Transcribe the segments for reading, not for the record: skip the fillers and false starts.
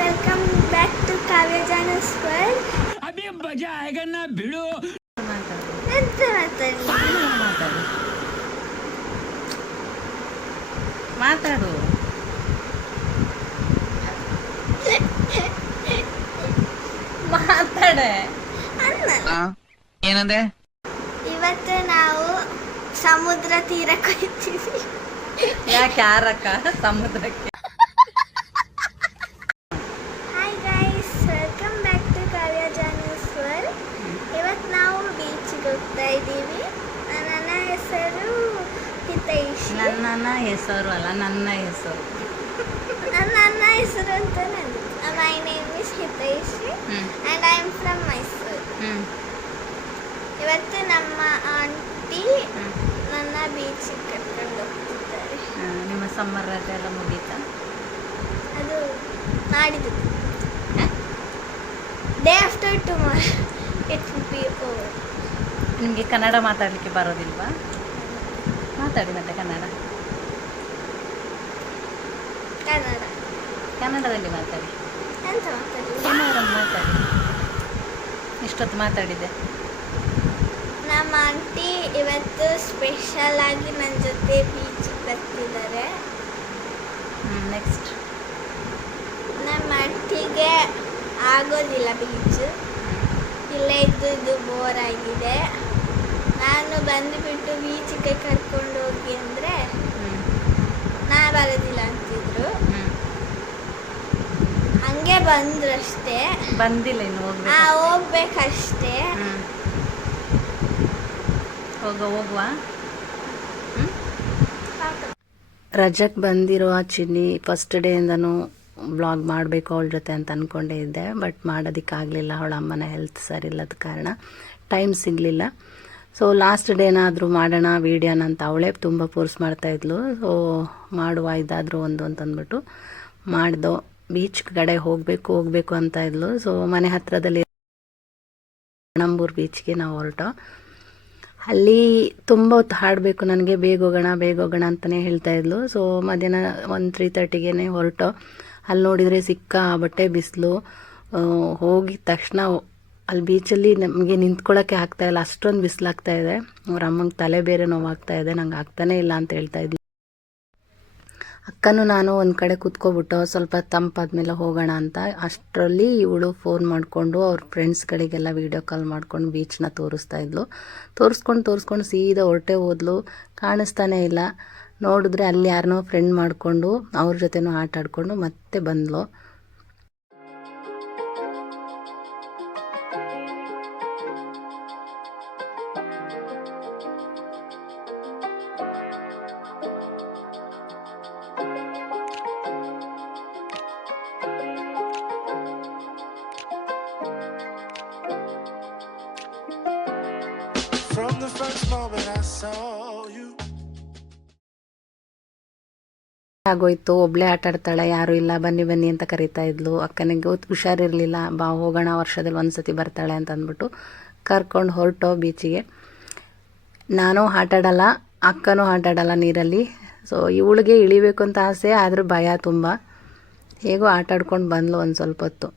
Welcome back to Kavya Janas world. ಅಭಿ ಮಜಾ ಆएगा ना भिड़ो. ಎಂತ ಮಾತಾಡು ಮಾತಾಡೆ ಏನಂದೆ? ಇವತ್ತು ನಾವು ಸಮುದ್ರ ತೀರಕ್ಕೆ ಹೋಗ್ತೀವಿ. ಯಾಕೆ ಯಾರಕ್ಕ ಸಮುದ್ರಕ್ಕೆ? Hi guys, welcome back to Kavya Janas world. ಇವತ್ತು ನಾವು ಬೀಚ್ಗೆ ಹೋಗ್ತಾ ಇದ್ದೀವಿ. ನನ್ನ ಹೆಸರು ಹಿತೈಷಿ. ನನ್ನ ಹೆಸರು ಅಲ್ಲ, ನನ್ನ ಹೆಸರು. ನನ್ನ ಹೆಸರು ಅಂತ my name is Hitaishi and I am from Mysuru. ಇವತ್ತು ನಮ್ಮ ಆಂಟಿ ನನ್ನ ಬೀಚಿಗೆ ಕರ್ಕೊಂಡು ಹೋಗ್ತಿದ್ದಾರೆ. ನಿಮ್ಮ ಸಮ್ಮರ್ ರಜೆ ಎಲ್ಲ ಮುಗೀತಾ? ಅದು ನಾಡಿದ್ದು, day after tomorrow it will be over. ನಿಮಗೆ ಕನ್ನಡ ಮಾತಾಡಲಿಕ್ಕೆ ಬರೋದಿಲ್ವಾ? ಮಾತಾಡಿ ಮತ್ತೆ ಕನ್ನಡ. ಕನ್ನಡದಲ್ಲಿ ಮಾತಾಡಿ. ಎಂತ ಮಾತಾಡಿ? ಏನಾದ್ರು ಮಾತಾಡಿ. ಇಷ್ಟೊತ್ತು ಮಾತಾಡಿದ್ದೆ. ನಮ್ಮ ಆಂಟಿ ಇವತ್ತು ಸ್ಪೆಷಲ್ ಆಗಿ ನನ್ನ ಜೊತೆ ಬೀಚಿಗೆ ಬರ್ತಿದ್ದಾರೆ. ನೆಕ್ಸ್ಟ್ ನಮ್ಮ ಆಂಟಿಗೆ ಆಗೋದಿಲ್ಲ ಬೀಚ್, ಇಲ್ಲೇ ಇದ್ದು ಬೋರ್ ಆಗಿದೆ. ನಾನು ಬಂದುಬಿಟ್ಟು ಬೀಚಿಗೆ ಕರ್ಕೊಂಡು ಹೋಗಿ ಅಂದರೆ ನಾ ಬರೋದಿಲ್ಲ ಅಂತಿದ್ರು. ಹಂಗೆ ಬಂದ್ರಷ್ಟೇ, ಬಂದಿಲ್ಲ ಇನ್ನು. ಹೋಗ್ಬೇಕಷ್ಟೇ. ಹೋಗುವ. ರಜಕ್ಕೆ ಬಂದಿರೋ ಚಿನ್ನಿ ಫಸ್ಟ್ ಡೇಯಿಂದನೂ ಬ್ಲಾಗ್ ಮಾಡಬೇಕು ಅವಳ ಜೊತೆ ಅಂತ ಅಂದ್ಕೊಂಡೇ ಇದ್ದೆ. ಬಟ್ ಮಾಡೋದಕ್ಕಾಗಲಿಲ್ಲ. ಅವಳ ಅಮ್ಮನ ಹೆಲ್ತ್ ಸರಿ ಇಲ್ಲದ ಕಾರಣ ಟೈಮ್ ಸಿಗಲಿಲ್ಲ. ಸೊ ಲಾಸ್ಟ್ ಡೇನಾದರೂ ಮಾಡೋಣ ವೀಡಿಯೋನ ಅಂತ ಅವಳೇ ತುಂಬ ಫೋರ್ಸ್ ಮಾಡ್ತಾಯಿದ್ಲು. ಸೊ ಮಾಡುವ ಇದಾದರೂ ಒಂದು ಅಂತಂದ್ಬಿಟ್ಟು ಮಾಡ್ದೋ. ಬೀಚ್ ಕಡೆ ಹೋಗಬೇಕು ಅಂತ ಇದ್ಲು. ಸೊ ಮನೆ ಹತ್ತಿರದಲ್ಲಿ ನಂಬೂರು ಬೀಚ್ಗೆ ನಾವು ಹೊರಟೋ. ಅಲ್ಲಿ ತುಂಬ ಹೊತ್ತು ಹಾಡಬೇಕು ನನಗೆ, ಬೇಗ ಹೋಗೋಣ ಅಂತಲೇ ಹೇಳ್ತಾ ಇದ್ಲು. ಸೊ ಮಧ್ಯಾಹ್ನ 1-3:30ಗೆ ಹೊರಟೋ. ಅಲ್ಲಿ ನೋಡಿದರೆ ಸಿಕ್ಕಾಬಟ್ಟೆ ಬಿಸಿಲು. ಹೋಗಿದ ತಕ್ಷಣ ಅಲ್ಲಿ ಬೀಚಲ್ಲಿ ನಮಗೆ ನಿಂತ್ಕೊಳ್ಳೋಕ್ಕೆ ಆಗ್ತಾಯಿಲ್ಲ, ಅಷ್ಟೊಂದು ಬಿಸಿಲಾಗ್ತಾ ಇದೆ. ಅವ್ರ ಅಮ್ಮಂಗೆ ತಲೆ ಬೇರೆ ನೋವಾಗ್ತಾ ಇದೆ, ನಂಗೆ ಆಗ್ತಾನೇ ಇಲ್ಲ ಅಂತ ಹೇಳ್ತಾ ಇದ್ಲು. ಅಕ್ಕನೂ ನಾನು ಒಂದು ಕಡೆ ಕೂತ್ಕೊಬಿಟ್ಟು ಸ್ವಲ್ಪ ತಂಪಾದ್ಮೇಲೆ ಹೋಗೋಣ ಅಂತ. ಅಷ್ಟರಲ್ಲಿ ಇವಳು ಫೋನ್ ಮಾಡಿಕೊಂಡು ಅವ್ರ ಫ್ರೆಂಡ್ಸ್ಗಳಿಗೆಲ್ಲ ವೀಡಿಯೋ ಕಾಲ್ ಮಾಡ್ಕೊಂಡು ಬೀಚನ್ನ ತೋರಿಸ್ತಾ ಇದ್ಲು. ತೋರಿಸ್ಕೊಂಡು ಸೀದಾ ಹೊರಟೆ ಹೋದ್ಲು. ಕಾಣಿಸ್ತಾನೇ ಇಲ್ಲ. ನೋಡಿದ್ರೆ ಅಲ್ಲಿ ಯಾರನ್ನೋ ಫ್ರೆಂಡ್ ಮಾಡಿಕೊಂಡು ಅವ್ರ ಜೊತೆನೂ ಆಟ ಆಡ್ಕೊಂಡು ಮತ್ತೆ ಬಂದ್ಲು. From the first moment I saw you. ಆಗೋಯ್ತು. ಒಬ್ಳೆ ಆಟ ಆಡ್ತಾಳೆ, ಯಾರು ಇಲ್ಲ, ಬನ್ನಿ ಅಂತ ಕರಿತಾ ಇದ್ಲು. ಅಕ್ಕನಿಗೆ ಹುಷಾರಿರಲಿಲ್ಲ, ಬಾ ಹೋಗೋಣ, ವರ್ಷದಲ್ಲಿ ಒಂದ್ಸತಿ ಬರ್ತಾಳೆ ಅಂತ ಅಂದ್ಬಿಟ್ಟು ಕರ್ಕೊಂಡು ಹೊರಟೋ ಬೀಚಿಗೆ. ನಾನು ಆಟ ಆಡಲ್ಲ, ಅಕ್ಕನೂ ಆಟ ಆಡಲ್ಲ ನೀರಲ್ಲಿ. ಸೊ ಇವಳಿಗೆ ಇಳಿಬೇಕು ಅಂತ ಆಸೆ, ಆದರೂ ಭಯ ತುಂಬ. ಹೇಗೋ ಆಟ ಆಡ್ಕೊಂಡು ಬಂದ್ಲು ಒಂದು ಸ್ವಲ್ಪ ಹೊತ್ತು.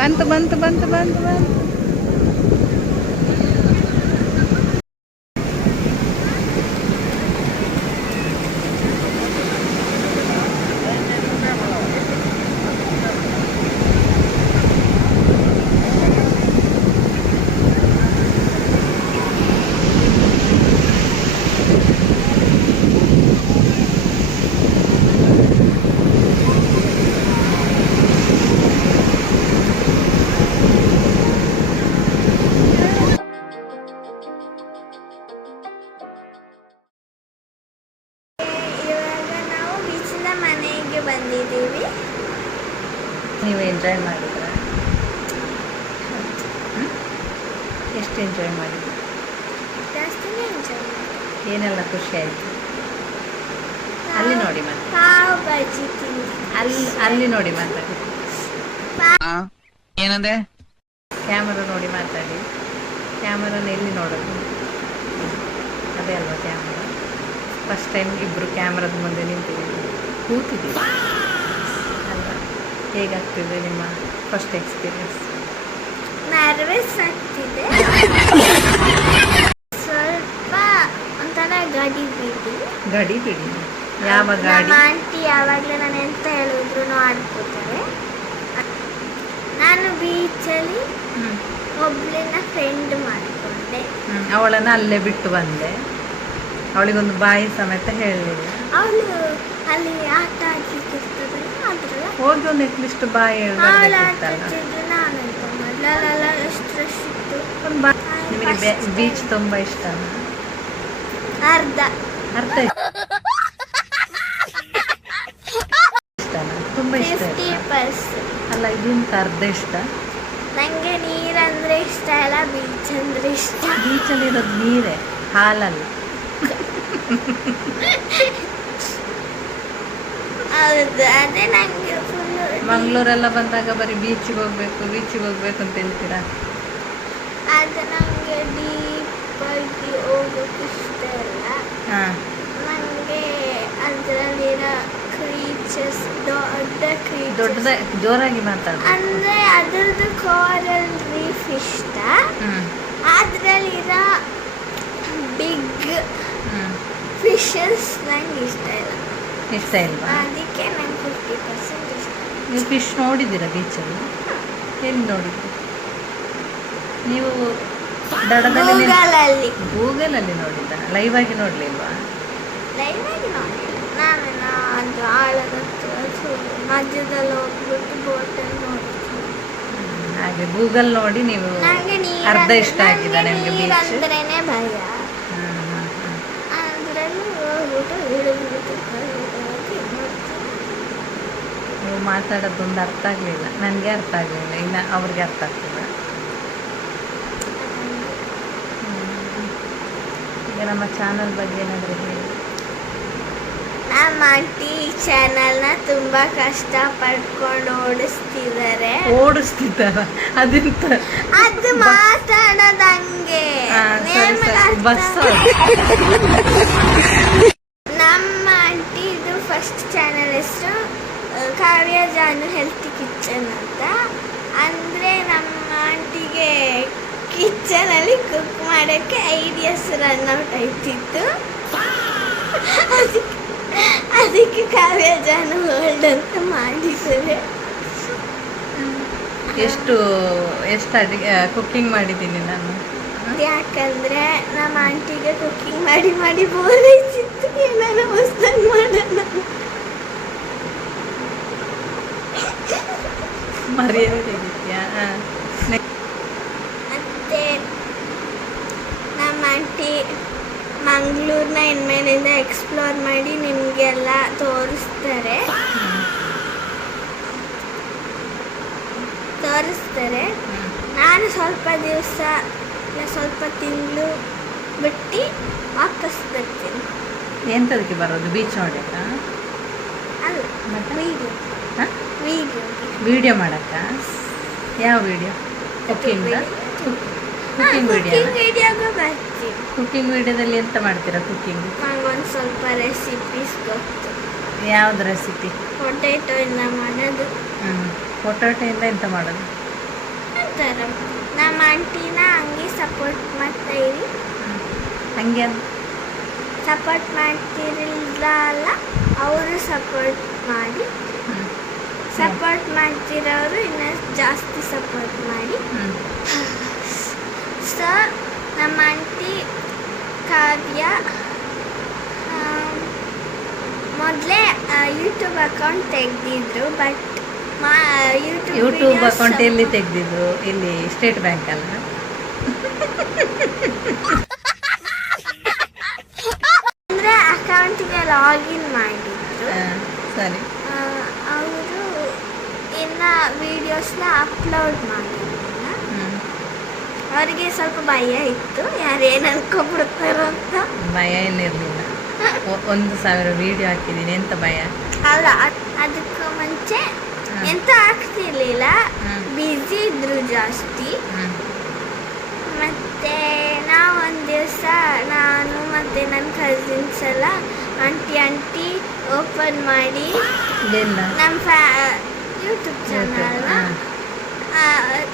ಬಂತು ಬಂತು ಬಂತು ಬಂತು ಬಂತು. ಇವಾಗ ನಾವು ಬೀಚಿಂದ ಮನೆಗೆ ಬಂದಿದ್ದೀವಿ. ನೀವು ಎಂಜಾಯ್ ಮಾಡಿದ್ರ? ಎಷ್ಟು ಎಂಜಾಯ್ ಮಾಡಿದ್ರಿ? ಜಾಸ್ತಿನೇ ಎಂಜಾಯ್ ಮಾಡಿದ್ವಿ. ಏನೆಲ್ಲ ಖುಷಿ ಆಯಿತು? ಅಲ್ಲಿ ನೋಡಿ ಮತ್ತೆ, ಪಾವ್ ಬಜ್ಜಿ ತಿಂದ್ವಿ. ಅಲ್ಲಿ ನೋಡಿ ಮಾತಾಡಿ, ಏನಂದೆ? ಕ್ಯಾಮರಾ ನೋಡಿ ಮಾತಾಡಿ. ಕ್ಯಾಮರಾನ ಎಲ್ಲಿ ನೋಡೋದು? ಅದೇ ಅಲ್ವಾ ಕ್ಯಾಮರಾ. ಫಸ್ಟ್ ಟೈಮ್ ಇಬ್ಬರು ಕ್ಯಾಮ್ರಾದ ಮುಂದೆ ನಿಂತಿದ್ದೀವಿ, ಕೂತಿದ್ದೀವಿ ಅಲ್ವಾ? ಹೇಗಾಗ್ತಿದೆ ನಿಮ್ಮ ಫಸ್ಟ್ ಎಕ್ಸ್ಪೀರಿಯನ್ಸ್? ನರ್ವಸ್ ಆಗ್ತಿದೆ, ಸ್ವಲ್ಪ ಒಂಥರ ಗಡಿ ಬಿಡಿ. ಗಾಡಿ ಬಿಡಿ. ಯಾವ ಗಾಡಿ? ನಮ್ಮ ಆಂಟಿ ಯಾವಾಗಲೂ ನಾನು ಎಂತ ಹೇಳಿದ್ರು ಆಡ್ಕೋತಾರೆ. ನಾನು ಬೀಚಲ್ಲಿ ಒಬ್ಳನ್ನ ಫ್ರೆಂಡ್ ಮಾಡಿಕೊಂಡೆ. ಅವಳನ್ನು ಅಲ್ಲೇ ಬಿಟ್ಟು ಬಂದೆ. ಅವಳಿಗೊಂದು ಬಾಯಿ ಸಮೇತ ಹೇಳಲಿಲ್ಲ. ಅವಳು ಅಲ್ಲಿ ಆಟ ಆಡ್ಲಿಕ್ಕೆ ಇರ್ತದಲ್ಲ, ಅದ್ರಲ್ಲ ಹೋಗಿ ಒಂದು ಅಟ್ಲೀಸ್ಟ್ ಬಾಯಿ ಅವಳು ಆಟ ಹೇಳ್ಬೇಕಿತ್ತಲ್ಲ. ಆಡ್ತಿದ್ರು. ನಾನು ಎಂತ ಮೊದಲೆಲ್ಲ ಎಷ್ಟು ರಶ್ ಇತ್ತು. ಒಂದು ಬಾ. ನಿಮಗೆ ಬೀಚ್ ತುಂಬ ಇಷ್ಟನಾ? ಅರ್ಧ ಅರ್ಥ ಇಷ್ಟನಾ? ತುಂಬ ಇಷ್ಟ ಆಯ್ತಾ? 50%. ಅಲ್ಲ, ಇದೊಂದು ಅರ್ಧ ಇಷ್ಟ. ನಂಗೆ ನೀರಂದ್ರೆ ಇಷ್ಟ ಇಲ್ಲ, ಬೀಚ್ ಅಂದ್ರೆ ಇಷ್ಟ. ಬೀಚಲ್ಲಿರೋದು ನೀರೇ, ಹಾಲಲ್ಲ. ಹೌದು, ಅದೇ ನಂಗೆ ಫುಲ್. ಮಂಗಳೂರೆಲ್ಲ ಬಂದಾಗ ಬರೀ ಬೀಚಿಗೆ ಹೋಗ್ಬೇಕು ಅಂತ ಹೇಳ್ತೀರಾ? ಅದು ನಂಗೆ ಡೀಪ್ ಆಗಿ ಹೋಗೋಕೆ ಇಷ್ಟ ಇಲ್ಲ. ಹಾಂ. ನಂಗೆ ಅದರಲ್ಲಿರೋ ಕ್ರೀಚರ್ಸ್, ದೊಡ್ಡದ ಜೋರಾಗಿ ಮಾತಾಡ. ಅಂದ್ರೆ ಅದ್ರದ್ದು ಕೋರಲ್ ರೀಫ್ ಇಷ್ಟ. ಅದ್ರಲ್ಲಿರೋ ಬಿಗ್ ಫಿಶಸ್ ನಂಗೆ ಇಷ್ಟ ಇಲ್ಲ. ಇಷ್ಟ ಇಲ್ವಾ? ಅದಕ್ಕೆ ನಂಗೆ 50% ಇಷ್ಟ. ನೀವು ಫಿಶ್ ನೋಡಿದ್ದೀರಾ ಬೀಚಲ್ಲಿ? ಎಲ್ಲಿ ನೋಡಿದ್ರಿ ನೀವು? ದಡದಲ್ಲಿ ಗೂಗಲಲ್ಲಿ ನೋಡಿದ್ದ? ಲೈವ್ ಆಗಿ ನೋಡಲಿಲ್ವಾ? ಲೈವ್ ಆಗಿ ನೋಡಿಲ್ಲ. ನಾನು ಅದು ಆಳದ ಮಧ್ಯದಲ್ಲಿ ಹೋಗ್ಬಿಟ್ಟು ಬೋಟಲ್ಲಿ ನೋಡಿದ್ವಿ. ಹಾಗೆ ಗೂಗಲ್ ನೋಡಿ ನೀವು ನಂಗೆ ಅರ್ಧ ಇಷ್ಟ ಆಗಿದೆ ನಿಮಗೆ ಬೀಚ್? ನೀರಂದ್ರೇನೆ ಭಯ. ಅದ್ರಲ್ಲಿ ಹೋಗ್ಬಿಟ್ಟು ಹಿಡಿದ್ಬಿಟ್ಟು ನೀವು ಮಾತಾಡೋದೊಂದು ಅರ್ಥ ಆಗಲಿಲ್ಲ, ನನಗೆ ಅರ್ಥ ಆಗಲಿಲ್ಲ, ಇನ್ನು ಅವ್ರಿಗೆ ಅರ್ಥ ಆಗ್ತಿಲ್ಲ. ಈಗ ನಮ್ಮ ಚಾನಲ್ ಬಗ್ಗೆ ಏನಾದರೂ ಹೇಳಿ. ನಮ್ಮ ಆಂಟಿ ಚಾನಲ್ನ ತುಂಬಾ ಕಷ್ಟ ಪಡ್ಕೊಂಡು ಓಡಿಸ್ತಿದ್ದಾರೆ. ಅದೆಂತ ಅದು ಮಾತಾಡೋದು ಹಂಗೆ. ಬಸ್. ನಮ್ಮ ಆಂಟಿದು ಫಸ್ಟ್ ಚಾನಲ್ ಹೆಸರು ಕಾವ್ಯ ಜಾನು ಹೆಲ್ತಿ ಕಿಚನ್ ಅಂತ. ಅಂದರೆ ನಮ್ಮ ಆಂಟಿಗೆ ಕಿಚನಲ್ಲಿ ಕುಕ್ ಮಾಡೋಕ್ಕೆ ಐಡಿಯಾಸ್ ರನ್ ಔಟ್ ಆಯ್ತಿತ್ತು. ಅದಕ್ಕೆ ಕಾವ್ಯ ಜಾನು ವರ್ಲ್ಡ್ ಅಂತ ಮಾಡಿದ್ದಾರೆ. ಎಷ್ಟು ಅಡಿಗೆ ಕುಕ್ಕಿಂಗ್ ಮಾಡಿದ್ದೀನಿ ನಾನು. ಯಾಕಂದರೆ ನಮ್ಮ ಆಂಟಿಗೆ ಕುಕ್ಕಿಂಗ್ ಮಾಡಿ ಬೋರ್ ಆಯ್ತಿತ್ತು, ಏನಾರು ಹೊಸ್ದಾಗಿ ಮಾಡೋಣ. ಮರ್ಯಾದೆ ಮತ್ತು ನಮ್ಮ ಆಂಟಿ ಮಂಗಳೂರನ್ನ ಇನ್ಮೇಲಿಂದ ಎಕ್ಸ್ಪ್ಲೋರ್ ಮಾಡಿ ನಿಮಗೆಲ್ಲ ತೋರಿಸ್ತಾರೆ. ನಾನು ಸ್ವಲ್ಪ ದಿವಸ ಇಲ್ಲ ಸ್ವಲ್ಪ ತಿಂಗಳು ಬಿಟ್ಟು ವಾಪಸ್ ಬರ್ತೀನಿ. ಎಂಥದಕ್ಕೆ ಬರೋದು? ಬೀಚ್ ನೋಡಕ್ಕ? ಅಲ್ಲ, ವೀಡಿಯೋ ವಿಡಿಯೋ ಮಾಡಕ್ಕ? ಯಾವ ವಿಡಿಯೋ? ಕುಕ್ಕಿಂಗ್ ವಿಡಿಯೋಗೆ ಬರ್ತೀನಿ. ಕುಕ್ಕಿಂಗ್ ವಿಡಿಯೋದಲ್ಲಿ ಎಂತ ಮಾಡ್ತೀರಾ? ಕುಕ್ಕಿಂಗ್ ನಂಗೊಂದು ಸ್ವಲ್ಪ ರೆಸಿಪೀಸ್ ಗೊತ್ತು. ಯಾವ್ದು ರೆಸಿಪಿ? ಪೊಟೇಟೊ ಇಂದ ಮಾಡೋದು. ಪೊಟಾಟೋಯಿಂದ ಎಂತ ಮಾಡೋದು? ಅಂತಾರ ನಮ್ಮ ಆಂಟಿನ ಹಂಗೆ ಸಪೋರ್ಟ್ ಮಾಡ್ತಾ ಇರಿ. ಹಂಗೆ ಸಪೋರ್ಟ್ ಮಾಡ್ತಿರಲಿಲ್ಲ ಅಲ್ಲ, ಅವರು ಸಪೋರ್ಟ್ ಮಾಡಿ. ಸಪೋರ್ಟ್ ಮಾಡ್ತಿರೋರು ಇನ್ನೂ ಜಾಸ್ತಿ ಸಪೋರ್ಟ್ ಮಾಡಿ. ಸೊ ನಮ್ಮ ಆಂಟಿ ಕಾವ್ಯ ಮೊದಲೇ ಯೂಟ್ಯೂಬ್ ಅಕೌಂಟ್ ತೆಗೆದಿದ್ರು. ಬಟ್ ಯೂಟ್ಯೂಬ್ ಅಕೌಂಟ್ ಎಲ್ಲಿ ತೆಗೆದಿದ್ದು? ಇಲ್ಲಿ ಸ್ಟೇಟ್ ಬ್ಯಾಂಕ್ ಅಲ್ಲ? ಅಂದರೆ ಅಕೌಂಟಿಗೆ ಲಾಗಿನ್ ಮಾಡಿದ್ರು. ಸರಿ. ಅವರು ಇನ್ನು ವೀಡಿಯೋಸ್ನ ಅಪ್ಲೋಡ್ ಮಾಡಿದ್ರು. ಅವರಿಗೆ ಸ್ವಲ್ಪ ಭಯ ಇತ್ತು, ಯಾರು ಏನು ಅನ್ಕೊಂಡ್ಬಿಡ್ತಾರೋ ಅಂತ. ಭಯ ಏನಿರಲಿಲ್ಲ. 1,000 ವಿಡಿಯೋ ಹಾಕಿದ್ದೀನಿ, ಎಂತ ಭಯ? ಅಲ್ಲ, ಅದಕ್ಕೂ ಮುಂಚೆ ಎಂತ ಆಗ್ತಿರ್ಲಿಲ್ಲ, ಬ್ಯುಸಿ ಇದ್ರು ಜಾಸ್ತಿ. ಮತ್ತು ನಾವೊಂದು ದಿವಸ ನಾನು ಮತ್ತು ನನ್ನ ಕಸಿನ್ಸ್ ಎಲ್ಲ ಆಂಟಿ ಓಪನ್ ಮಾಡಿ ನಮ್ಮ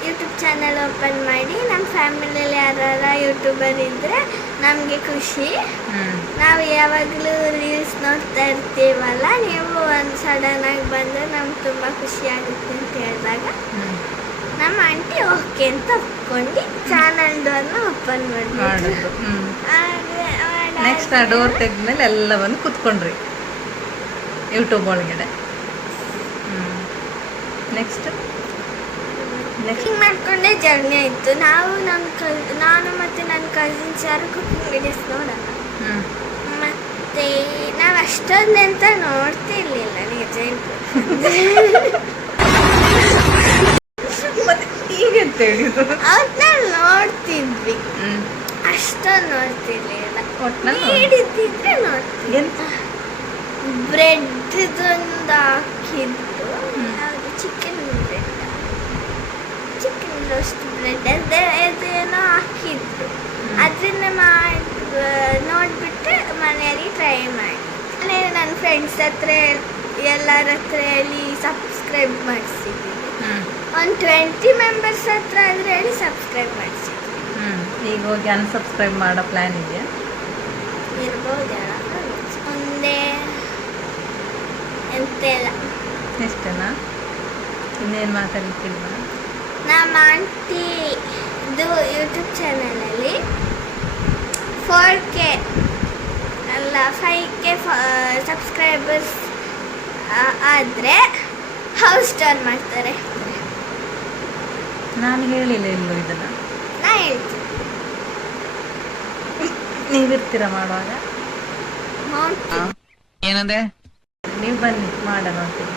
ಯೂಟ್ಯೂಬ್ ಚಾನಲ್ ಓಪನ್ ಮಾಡಿ ನಮ್ಮ ಫ್ಯಾಮಿಲಿಯಲ್ಲಿ ಯಾರು ಯೂಟ್ಯೂಬರ್ ಇದ್ದರೆ ನಮಗೆ ಖುಷಿ. ನಾವು ಯಾವಾಗಲೂ ರೀಲ್ಸ್ ನೋಡ್ತಾ ಇರ್ತೀವಲ್ಲ, ನೀವು ಒಂದು ಸಡನ್ನಾಗಿ ಬಂದರೆ ನಮ್ಗೆ ತುಂಬ ಖುಷಿ ಆಗುತ್ತೆ ಅಂತ ಹೇಳಿದಾಗ ನಮ್ಮ ಆಂಟಿ ಓಕೆ ಅಂತ ಒಪ್ಕೊಂಡು ಚಾನಲ್ ಡೋರ್ನ ಓಪನ್ ಮಾಡಿದ್ರು. ನೆಕ್ಸ್ಟ್ ಆ ಡೋರ್ ತೆಗೆದ್ಮೇಲೆ ಎಲ್ಲ ಬಂದು ಕುತ್ಕೊಂಡ್ರಿ ಯೂಟ್ಯೂಬ್ ಒಳಗಡೆ. ನೆಕ್ಸ್ಟ್ ಹಿಂಗೆ ಮಾಡ್ಕೊಂಡೆ ಜರ್ನಿ ಆಯಿತು. ನಾನು ಮತ್ತು ನನ್ನ ಕಸಿನ್ಸ್ ಯಾರು ಕುಕಿಂಗ್ ವಿಡಿಯೋಸ್ ನೋಡಲ್ಲ. ಮತ್ತು ನಾವು ಅಷ್ಟೊಂದು ಅಂತ ನೋಡ್ತಿರ್ಲಿಲ್ಲ, ನಿಜ ಅವ್ರನ್ನ ನೋಡ್ತಿದ್ವಿ, ಅಷ್ಟೊಂದು ನೋಡ್ತಿರ್ಲಿಲ್ಲ. ಹಿಡಿತಿದ್ರೆ ನೋಡ್ತೀವಿ. ಬ್ರೆಡ್ದೊಂದು ಹಾಕಿದ್ದು, ಚಿಕನ್ ರೋಸ್ಟ್ ಬ್ರೆಡ್ ಅದೇನೋ ಹಾಕಿದ್ರು. ಅದನ್ನ ನೋಡಿಬಿಟ್ಟು ಮನೆಯಲ್ಲಿ ಟ್ರೈ ಮಾಡಿ. ನನ್ನ ಫ್ರೆಂಡ್ಸ್ ಹತ್ರ ಎಲ್ಲರ ಹತ್ರ ಹೇಳಿ ಸಬ್ಸ್ಕ್ರೈಬ್ ಮಾಡಿಸಿದ್ದೀನಿ. ಒಂದು 20 ಮೆಂಬರ್ಸ್ ಹತ್ರ ಆದರೆ ಹೇಳಿ ಸಬ್ಸ್ಕ್ರೈಬ್ ಮಾಡಿಸಿದ್ದೀನಿ. ಈಗ ಹೋಗಿ ಅನ್ಸಬ್ಸ್ಕ್ರೈಬ್ ಮಾಡೋ ಪ್ಲ್ಯಾನ್ ಇದೆಯಾ? ಇರ್ಬೋದು, ಮುಂದೆ ಎಂತ ಇಲ್ಲ. ಎಷ್ಟೇನಾ? ಇನ್ನೇನು ಮಾತಾಡ್ಲಿಕ್ಕಿಲ್ವಾ? ನಮ್ಮ ಆಂಟಿದು ಯೂಟ್ಯೂಬ್ ಚಾನಲಲ್ಲಿ 4K ಅಲ್ಲ 5K ಸಬ್ಸ್ಕ್ರೈಬರ್ಸ್ ಆದರೆ ಹೌಸ್ ಟೂರ್ ಮಾಡ್ತಾರೆ. ನಾನು ಹೇಳಿಲ್ಲ ಎಲ್ಲೂ ಇದನ್ನು. ನಾ ಹೇಳ್ತೀನಿ, ನೀವಿರ್ತೀರ ಮಾಡುವಾಗ? ಏನಂದೆ? ನೀವು ಬನ್ನಿ ಮಾಡೋಣ ಅಂತೀವಿ.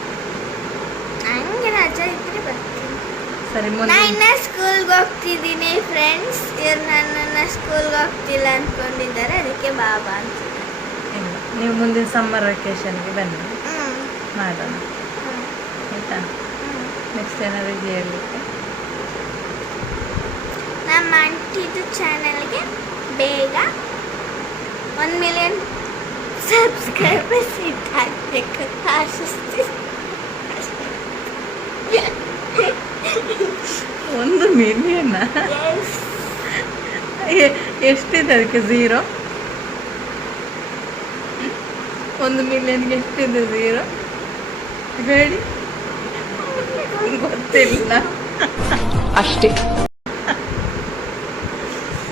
ನಂಗೆ ರಜೆ ಇದ್ರೆ ಬರ್ತೀನಿ. ಸರಿ, ನಾ ಇನ್ನ ಸ್ಕೂಲ್ಗೆ ಹೋಗ್ತಿದ್ದೀನಿ ಫ್ರೆಂಡ್ಸ್. ಇವ್ರು ನನ್ನನ್ನು ಸ್ಕೂಲ್ಗೆ ಹೋಗ್ತಿಲ್ಲ ಅಂದ್ಕೊಂಡಿದ್ದಾರೆ, ಅದಕ್ಕೆ ಬಾಬಾ ಅಂತ. ಇಲ್ಲ, ನೀವು ಮುಂದಿನ ಸಮ್ಮರ್ ವೆಕೇಶನ್ಗೆ ಬನ್ನಿ, ಮಾಡೋಣ ಆಯಿತಾ? ನೆಕ್ಸ್ಟ್ ಏನಾದ್ರು ಇದೆಯಾ ಹೇಳಲಿಕ್ಕೆ? ನಮ್ಮ ಆಂಟಿದು ಚಾನಲ್ಗೆ ಬೇಗ 1 ಮಿಲಿಯನ್ ಸಬ್ಸ್ಕ್ರೈಬರ್ಸ್ ಇಟ್ಟಾಗಬೇಕು ಆಶಿಸ್ತೀನಿ. 1 ಮಿಲಿಯನ್? ಎಷ್ಟಿದೆ ಅದಕ್ಕೆ ಝೀರೋ? 1 ಮಿಲಿಯನ್ಗೆ ಎಷ್ಟಿದೆ ಝೀರೋ ಹೇಳಿ? ಗೊತ್ತಿಲ್ಲ ಅಷ್ಟೇ.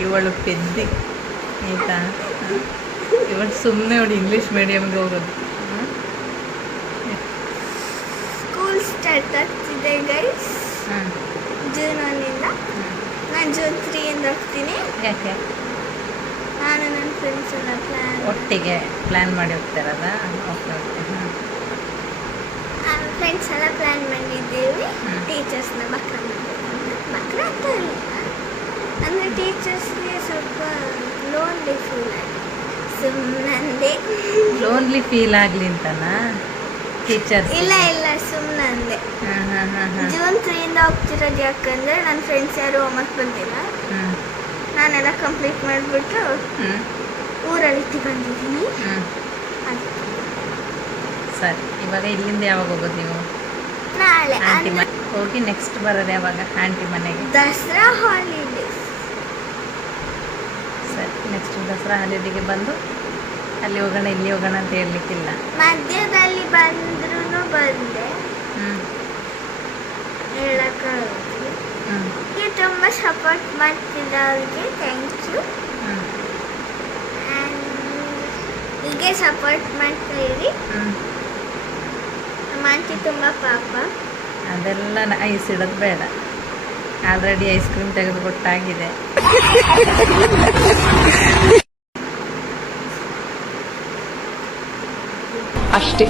ಇವಳು ಪೆದ್ದಿ ಆಯಿತಾ? ಇವಳು ಸುಮ್ಮನೆ ಅವಳು ಇಂಗ್ಲೀಷ್ ಮೀಡಿಯಮ್ಗೆ ಹೋಗೋದು. ಸ್ಕೂಲ್ ಸ್ಟಾರ್ಟ್ ಆಗ್ತಿದೆ ಗೈಸ್. ಜೂನ್ 1ಇಂದ. ನಾನು ಜೂನ್ 3ಇಂದ ಹೋಗ್ತೀನಿ. ಯಾಕೆ ನಾನು ನನ್ನ ಫ್ರೆಂಡ್ಸ್ ಎಲ್ಲ ಒಟ್ಟಿಗೆ ಪ್ಲ್ಯಾನ್ ಮಾಡಿ ಹೋಗ್ತಾರದಾ? Okay okay. ಫ್ರೆಂಡ್ಸ್ ಎಲ್ಲ ಪ್ಲ್ಯಾನ್ ಮಾಡಿದ್ದೀವಿ. ಹ್ಮ್. ಟೀಚರ್ಸ್ನ ಬಕ್ರ ಅಂತ ಇಲ್ಲ, ಅಂದರೆ ಟೀಚರ್ಸ್ಗೆ ಸ್ವಲ್ಪ ಲೋನ್ಲಿ ಫೀಲ್ ಆಗಿ ಸುಮ್ಮನಂದೆ. ಲೋನ್ಲಿ ಫೀಲ್ ಆಗಲಿ ಅಂತನಾ ಟೀಚರ್ಸ್? ಇಲ್ಲ ಸುಮ್ಮನಂದೆ. ಜೂನ್ 3ಇಂದ ಹೋಗ್ತಿರೋದು ಯಾಕಂದರೆ ನನ್ನ ಫ್ರೆಂಡ್ಸ್ ಯಾರು ಹೋಮ್ವರ್ಕ್ ಬಂದಿಲ್ಲ. ನಾನೆಲ್ಲ ಕಂಪ್ಲೀಟ್ ಮಾಡಿಬಿಟ್ಟು ಊರಲ್ಲಿ ಬಂದಿದ್ದೀನಿ. ಅದಕ್ಕೆ ಸರಿ, ಇವಾಗ ಇಲ್ಲಿಂದ ಯಾವಾಗ ಹೋಗೋದು ನೀವು? ನಾಳೆ ಆಂಟಿ ಮನೆ ಹೋಗಿ ನೆಕ್ಸ್ಟ್ ಬರೋದು ಯಾವಾಗ ಆಂಟಿ ಮನೆಗೆ? ದಸರಾ ಹಾಲಿಡೇಸ್. ಸರಿ, ನೆಕ್ಸ್ಟ್ ದಸರಾ ಹಾಲಿಡೇಗೆ ಬಂದು ಅಲ್ಲಿ ಹೋಗೋಣ ಇಲ್ಲಿ ಹೋಗೋಣ ಅಂತ ಹೇಳಲಿಕ್ಕಿಲ್ಲ. ಮಧ್ಯದಲ್ಲಿ ಬಂದ್ರೂ ಬಂದೆ, ಹೇಳಕ್ಕಾಗುತ್ತೆ. ನನಗೆ ತುಂಬ ಸಪೋರ್ಟ್ ಮಾಡ್ತಿದ್ದವ್ರಿಗೆ ಥ್ಯಾಂಕ್ ಯು. ಹೀಗೆ ಸಪೋರ್ಟ್ ಮಾಡ್ತಾ ಇರಿ. ನಮ್ಮ ಆಂಟಿ ತುಂಬ ಪಾಪ. ಅದೆಲ್ಲ ಐಸ್ ಇಡೋದು ಬೇಡ, ಆಲ್ರೆಡಿ ಐಸ್ ಕ್ರೀಮ್ ತೆಗೆದು ಕೊಟ್ಟಾಗಿದೆ. ಅಷ್ಟೇ.